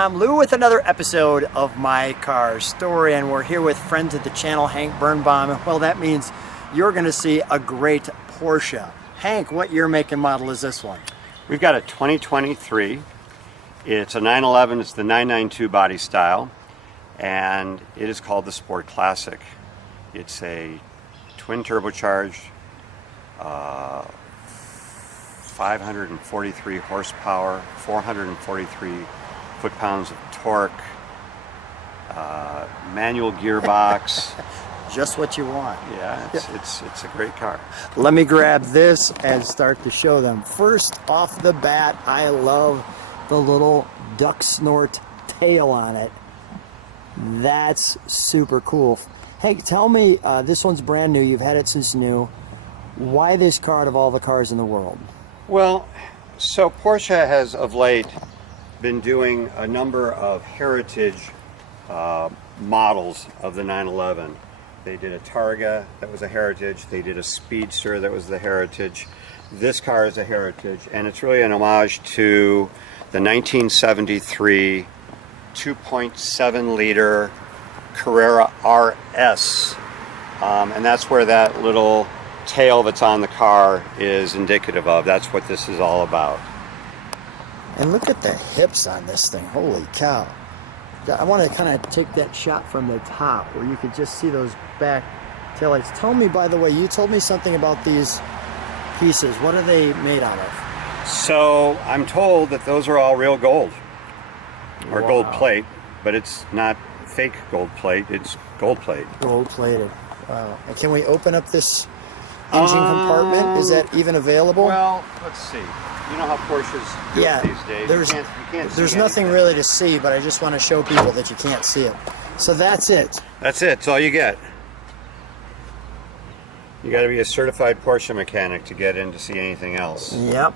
I'm Lou with another episode of My Car Story, and we're here with friends of the channel, Hank Bernbaum. Well, that means you're going to see a great Porsche. Hank, what year, make, and model is this one? We've got a 2023. It's a 911. It's the 992 body style, and it is called the Sport Classic. It's a twin turbocharged, 543 horsepower, 443 foot-pounds of torque, manual gearbox. Just what you want. Yeah, it's a great car. Let me grab this and start to show them. First off the bat, I love the little duck snort tail on it. That's super cool. Hey, tell me, this one's brand new. You've had it since new. Why this car out of all the cars in the world? Well, so Porsche has of late been doing a number of heritage models of the 911. They did a Targa that was a heritage. They did a Speedster that was the heritage. This car is a heritage, and it's really an homage to the 1973 2.7 liter Carrera RS, and that's where that little tail that's on the car is indicative of. That's what this is all about. And look at the hips on this thing. Holy cow. I want to kind of take that shot from the top where you could just see those back taillights. Tell me, by the way, you told me something about these pieces. What are they made out of? So I'm told that those are all real gold, or gold plate, but it's not fake gold plate, it's gold plate. Gold plated. Wow. And can we open up this engine compartment? Is that even available? Well, let's see. You know how Porsches do it these days. There's nothing really to see, but I just want to show people that you can't see it. So that's it. That's it. That's all you get. You got to be a certified Porsche mechanic to get in to see anything else. Yep.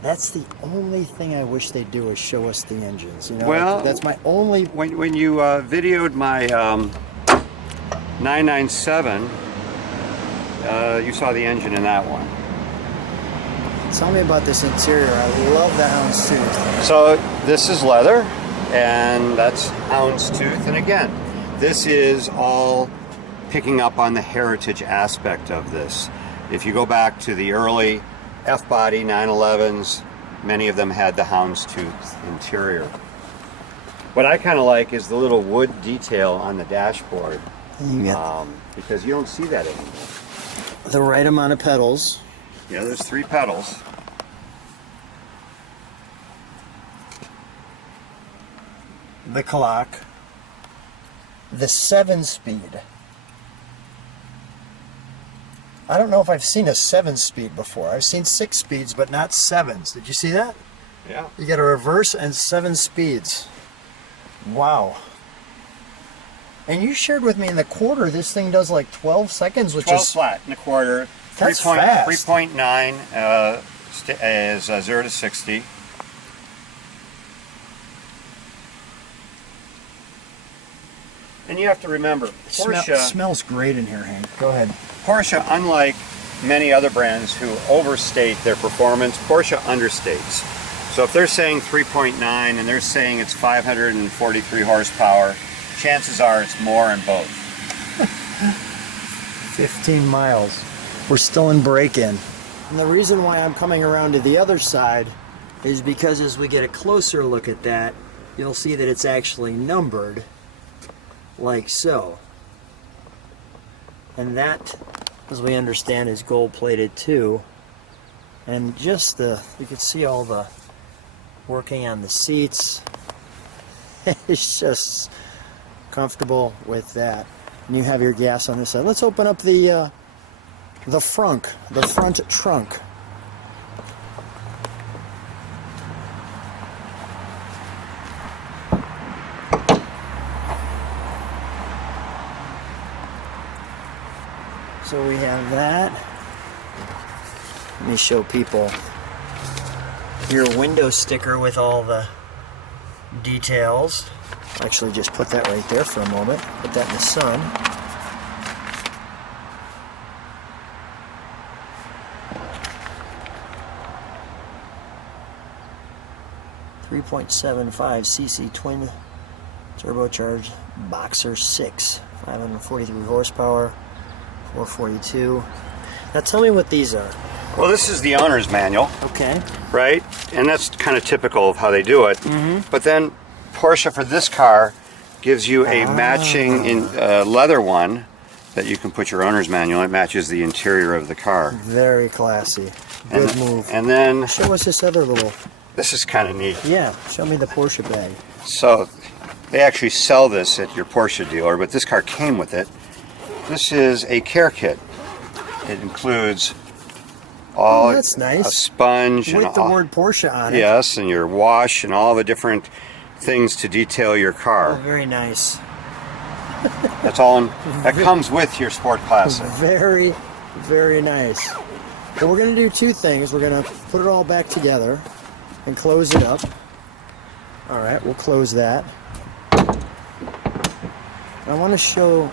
That's the only thing I wish they'd do is show us the engines. You know, well, that's my only. When you videoed my 997, you saw the engine in that one. Tell me about this interior. I love the houndstooth. So this is leather, and that's houndstooth. And again, this is all picking up on the heritage aspect of this. If you go back to the early F-body 911s, many of them had the houndstooth interior. What I kind of like is the little wood detail on the dashboard, because you don't see that anymore. The right amount of pedals. Yeah, there's 3 pedals. The clock. The 7-speed. I don't know if I've seen a 7-speed before. I've seen 6 speeds, but not 7s. Did you see that? Yeah. You got a reverse and 7 speeds. Wow. And you shared with me in the quarter, this thing does like 12 seconds, which 12 is flat in the quarter. That's fast. 3.9 is 0 to 60. And you have to remember, Porsche smells great in here, Hank. Go ahead. Porsche, unlike many other brands who overstate their performance, Porsche understates. So if they're saying 3.9 and they're saying it's 543 horsepower, chances are it's more in both. 15 miles. We're still in break-in. And the reason why I'm coming around to the other side is because as we get a closer look at that, you'll see that it's actually numbered like so. And that, as we understand, is gold-plated too. And just you can see all the working on the seats. It's just comfortable with that. And you have your gas on this side. Let's open up the front trunk. So we have that. Let me show people your window sticker with all the details. Actually, just put that right there for a moment. Put that in the sun. 3.75 cc twin turbocharged Boxer 6, 543 horsepower, 442. Now tell me what these are. Well, this is the owner's manual, Okay. right? And that's kind of typical of how they do it. But then Porsche, for this car, gives you a matching leather one that you can put your owner's manual. It matches the interior of the car. Very classy. Good move. And then Show us this other little. this is kind of neat. Yeah, show me the Porsche bag. So they actually sell this at your Porsche dealer, but this car came with it. This is a care kit. It includes all that's nice. a sponge With and the word Porsche on it. yes, and your wash and all the different things to detail your Oh, car. very nice. That's all in, that comes with your Sport Classic. Very, very nice. Well, we're going to do two things. We're going to put it all back together and close it up. All right, we'll close that. I want to show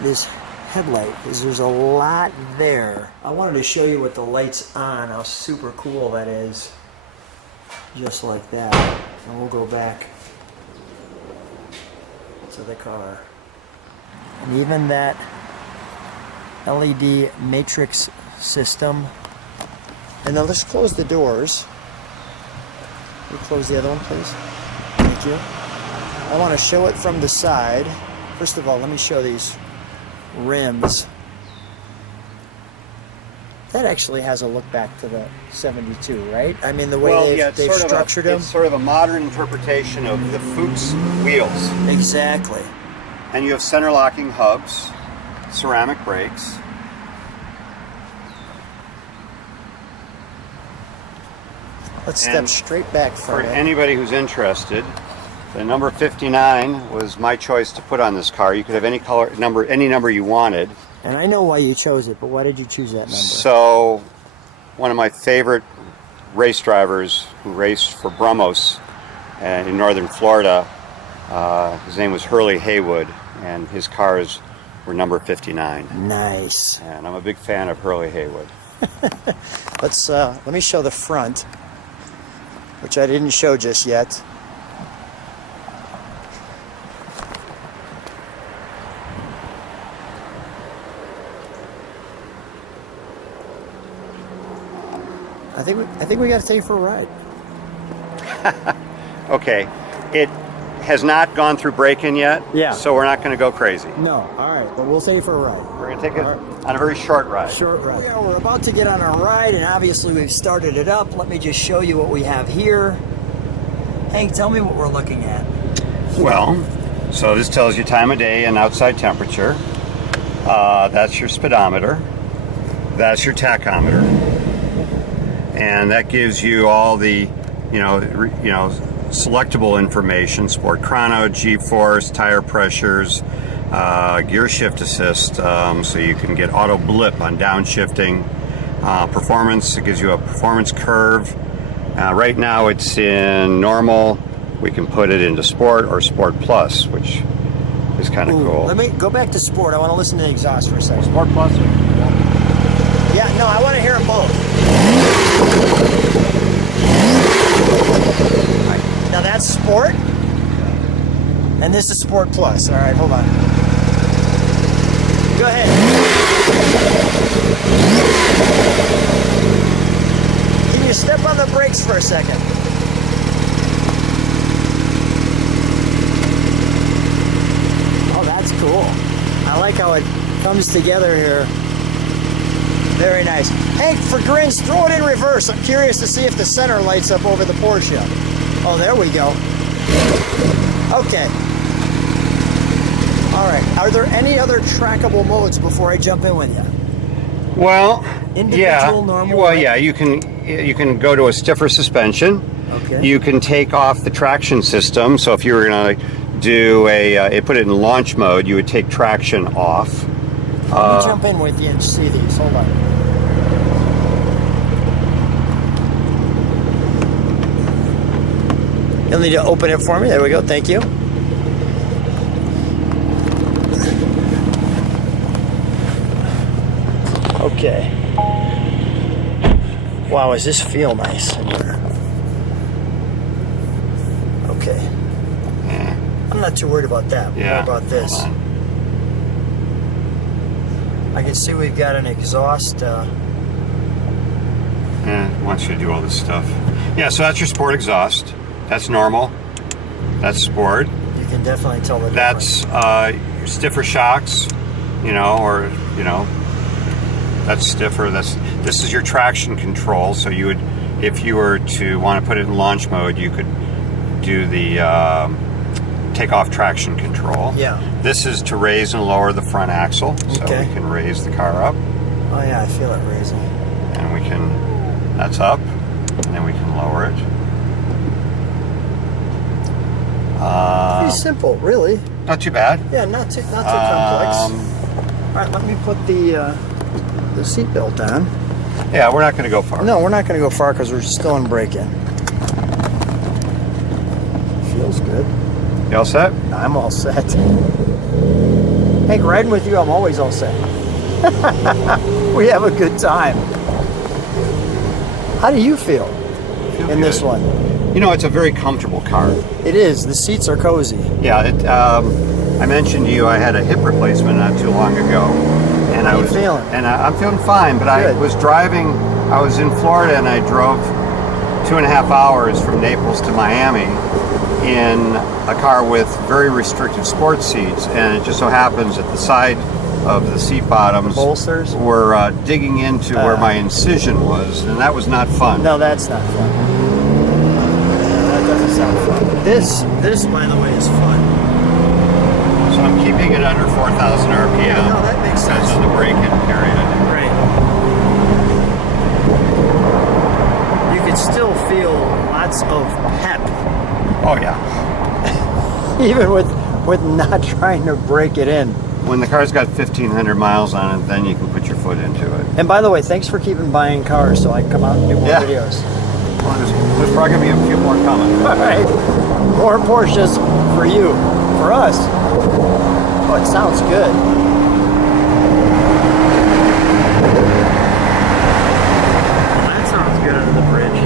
this headlight because there's a lot there. I wanted to show you with the lights on how super cool that is. Just like that. And we'll go back to the car. And even that LED matrix system. And now let's close the doors. Can you close the other one, please? Thank you. I want to show it from the side. First of all, let me show these rims. That actually has a look back to the 72, right? I mean, the way they've structured them. It's sort of a modern interpretation of the Fuchs wheels. Exactly. And you have center locking hubs, ceramic brakes. Let's step straight back For from it. anybody who's interested, the number 59 was my choice to put on this car. You could have any color number, any number you wanted. And I know why you chose it, but why did you choose that number? So, one of my favorite race drivers who raced for Brumos in northern Florida, his name was Hurley Haywood, and his cars were number 59. Nice. And I'm a big fan of Hurley Haywood. Let me show the front, which I didn't show just yet. I think we got to take it for a ride. Okay, it has not gone through break-in yet, Yeah. so we're not going to go crazy. No, all right, but we'll take it for a ride. We're going to take it on a very short ride. Short ride. Yeah, we're about to get on our ride, and obviously we've started it up. Let me just show you what we have here. Hank, tell me what we're looking at. Well, so this tells you time of day and outside temperature. That's your speedometer. That's your tachometer, and that gives you all the, selectable information: sport chrono, G-force, tire pressures, gear shift assist, so you can get auto blip on downshifting. Performance, it gives you a performance curve. Right now it's in normal. We can put it into sport or sport plus, which is kind of cool. Let me go back to sport. I want to listen to the exhaust for a second. Sport plus. Yeah, no, I want to hear them both. All right, now that's sport, and this is sport plus. All right, hold on. Go ahead. Can you step on the brakes for a second? Oh, that's cool. I like how it comes together here. Very nice. Hank, for grins, throw it in reverse. I'm curious to see if the center lights up over the Porsche. Oh, there we go. Okay. All right. Are there any other trackable modes before I jump in with you? Well, Individual, normal, Well, right? yeah, you can go to a stiffer suspension. Okay. You can take off the traction system. So if you were going to do put it in launch mode, you would take traction off. Let me jump in with you and see these. Hold on. You'll need to open it for me. There we go. Thank you. Okay. Wow, does this feel nice in here? okay. Yeah. I'm not too worried about that. Yeah. More about this. Hold on. I can see we've got an exhaust. Yeah, it wants you to do all this stuff. Yeah, so that's your sport exhaust. That's normal. That's sport. You can definitely tell the That's your stiffer shocks, or that's stiffer. This is your traction control. So you would, if you were to want to put it in launch mode, you could do the takeoff traction control. Yeah. This is to raise and lower the front axle, so Okay. we can raise the car up, Oh yeah, I feel it raising. and we can. That's up, and then we can lower it. Pretty simple, really. Not too bad. Yeah, not too complex. All right, let me put the seatbelt on. Yeah, we're not going to go far. No, we're not going to go far because we're still in break-in. Feels good. You all set? I'm all set. Hank, riding with you, I'm always all set. We have a good time. How do you feel in this one? It's a very comfortable car. It is. The seats are cozy. Yeah, I mentioned to you I had a hip replacement not too long ago, and How you feeling? And I'm feeling fine. But I Good. was driving. I was in Florida, and I drove 2.5 hours from Naples to Miami in a car with very restricted sports seats, and it just so happens that the side of the seat bottoms Bolsters? were digging into where my incision was, and that was not fun. No, that's not fun. That doesn't sound fun. This, by the way, is fun. So I'm keeping it under 4,000 RPM. Yeah, no, that makes sense. Because of the break-in period. Right. You can still feel lots of pep, Oh yeah. even with not trying to break it in. When the car's got 1,500 miles on it, then you can put your foot into it. And by the way, thanks for keeping buying cars so I can come out and do more Yeah. videos. Well, there's probably going to be a few more coming. All right. More Porsches for you. For us. Oh, it sounds good. Well, that sounds good under the bridge.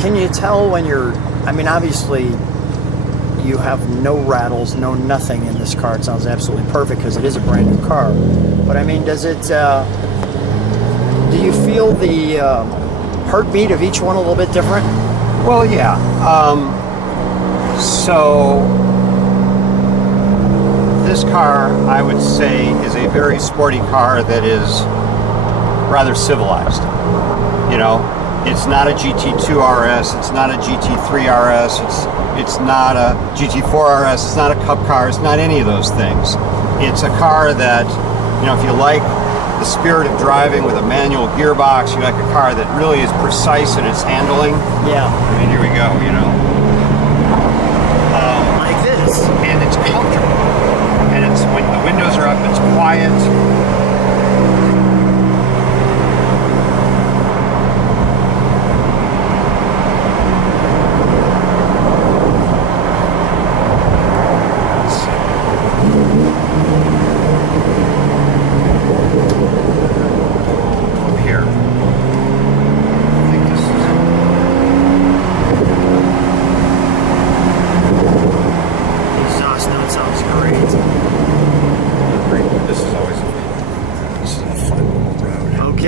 Can you tell when you're, obviously you have no rattles, no nothing in this car. It sounds absolutely perfect because it is a brand new car. But does it, do you feel the heartbeat of each one a little bit different? Well, yeah. So this car, I would say, is a very sporty car that is rather civilized. It's not a GT2 RS, it's not a GT3 RS, it's not a GT4 RS, it's not a cup car, it's not any of those things. It's a car that, if you like the spirit of driving with a manual gearbox, you like a car that really is precise in its handling. Yeah. Here we go, Like this. And it's comfortable. And it's, when the windows are up, it's quiet.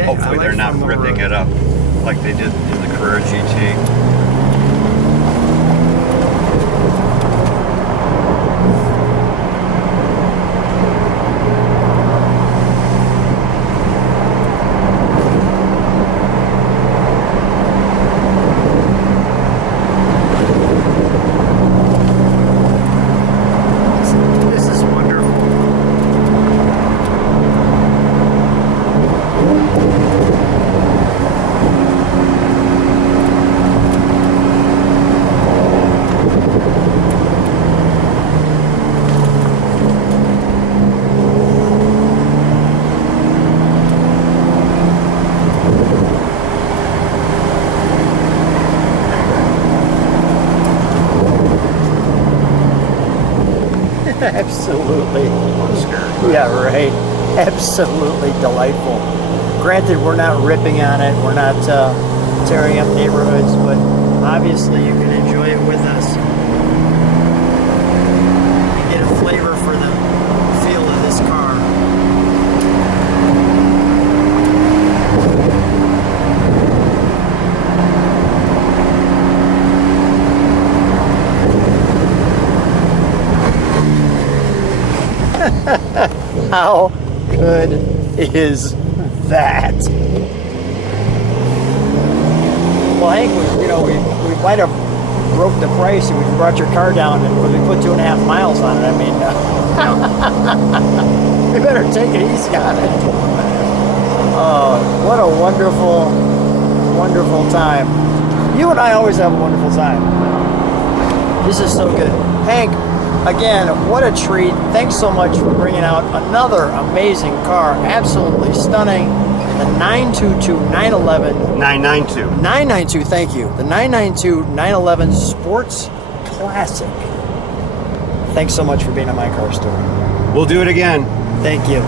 Hopefully they're not ripping it up like they did in the Carrera GT. This is wonderful. Absolutely. I'm scared. Yeah, right. Absolutely delightful. Granted, we're not ripping on it, we're not tearing up neighborhoods, but obviously you can enjoy it with us and get a flavor for the feel of this car. How good is that? Well, Hank, we might have broke the price if we brought your car down and we put 2.5 miles on it. I mean, we better take it easy on it. Oh, what a wonderful, wonderful time. You and I always have a wonderful time. This is so good. Hank, again, what a treat. Thanks so much for bringing out another amazing car. Absolutely stunning. The 992, thank you. The 992 911 Sports Classic. Thanks so much for being on my car story. We'll do it again. Thank you.